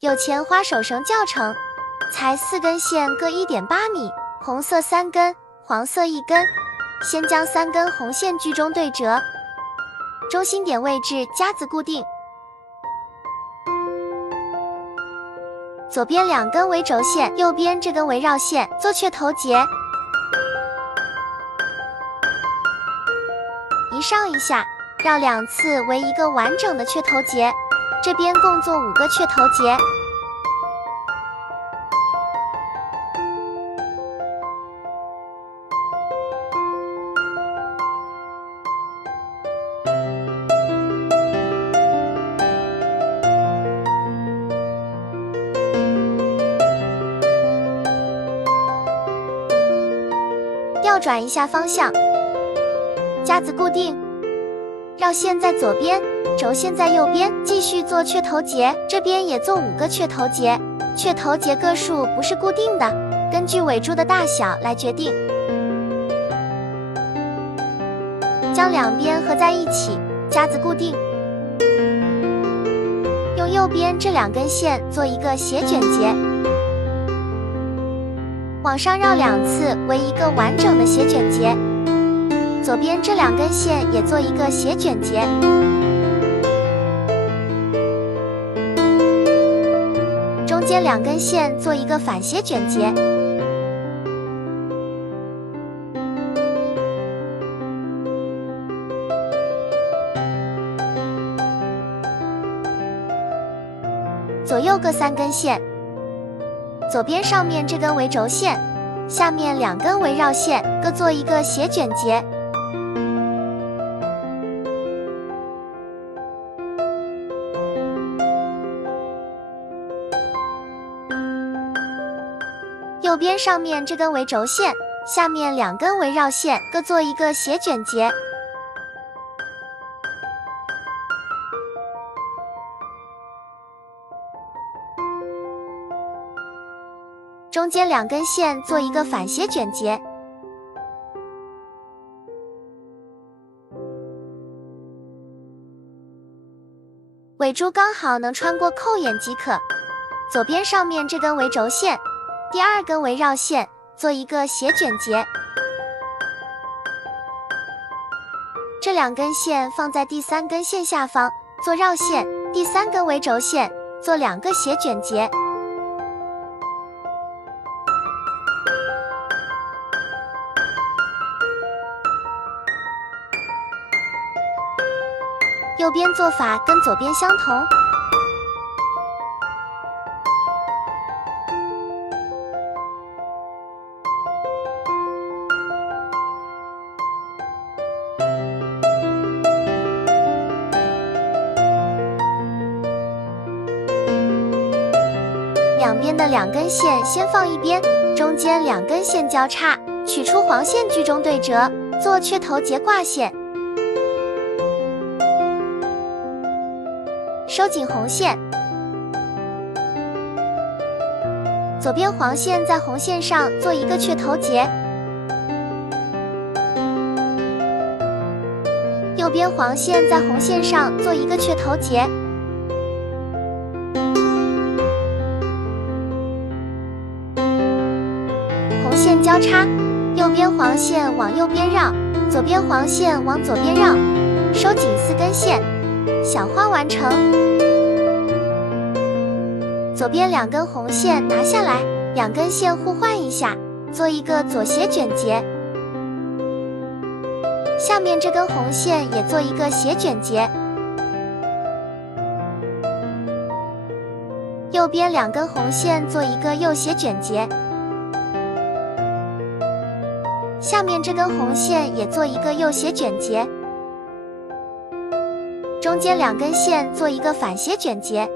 有錢花手繩較長，裁4根線各 1.8 米，紅色3根，黃色1根。先將3根紅線居中對折，中心點位置夾子固定。左邊2根為軸線，右邊這根為繞線，做雀頭結。一上一下，繞2次為一個完整的雀頭結。這邊共做5個雀頭結。調轉一下方向，夾子固定，繞線在左邊，軸線在右邊，繼續做雀頭結。這邊也做5個雀頭結，雀頭結個數不是固定的，根據尾柱的大小來決定。將兩邊合在一起，夾子固定。用右邊這2根線做一個斜捲結，往上繞2次為一個完整的斜捲結。左邊這2根線也做一個斜捲結。中間2根線做一個反斜捲結。左右各3根線，左邊上面這根為軸線，下面2根為繞線，各做一個斜捲結。右邊上面這根為軸線，下面2根為繞線，各做一個斜捲結。中間2根線做一個反斜捲結。尾珠剛好能穿過扣眼即可。左邊上面這根為軸線，第2根為繞線，做一個斜捲結。這2根線放在第3根線下方做繞線，第3根為軸線，做2個斜捲結。右邊做法跟左邊相同。两邊的2根線先放一邊，中間2根線交叉，取出黃線居中對折，做雀頭結掛線。收緊紅線，左邊黃線在紅線上做一個雀頭結，右邊黃線在紅線上做一個雀頭結。紅線交叉，右邊黃線往右邊繞，左邊黃線往左邊繞，收緊4根線，小花完成。左邊2根紅線拿下來，2根線互換一下，做一個左斜捲結。下面這根紅線也做一個斜捲結。右邊2根紅線做一個右斜捲結。下面這根紅線也做一個右斜捲結。中間2根線做一個反斜捲結。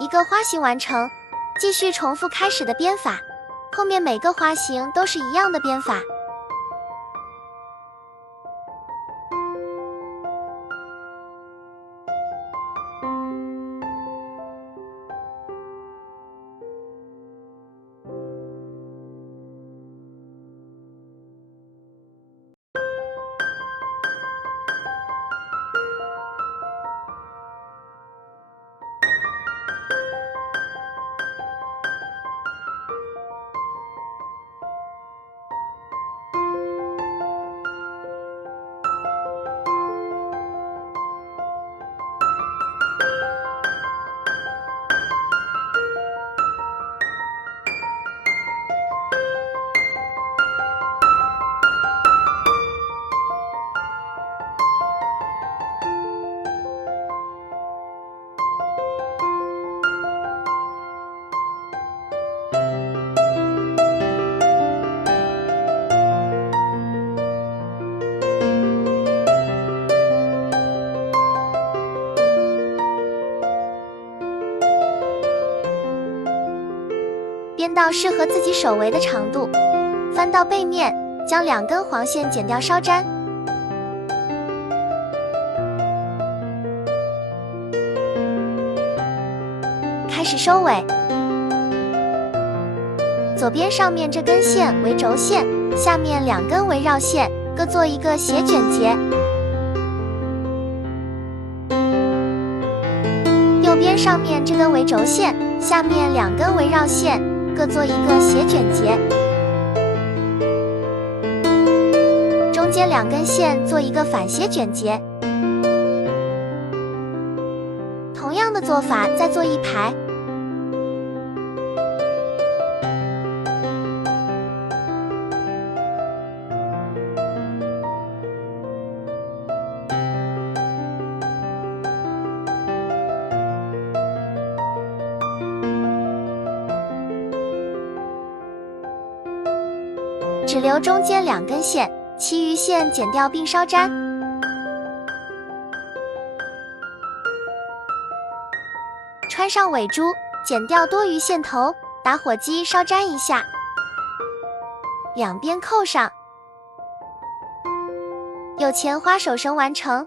一個花型完成，繼續重複開始的編法，後面每個花型都是一樣的編法。編到適合自己手圍的長度，翻到背面，將2根黃線剪掉稍粘。開始收尾，左邊上面這根線為軸線，下面2根圍繞線，各做一個斜捲結。右邊上面這根為軸線，下面2根圍繞線，各做一個斜捲結。中間2根線做一個反斜捲結。同樣的做法再做一排。只留中間2根線，其餘線剪掉並稍粘。穿上尾珠，剪掉多餘線頭，打火機稍粘一下，兩邊扣上。有錢花手繩完成。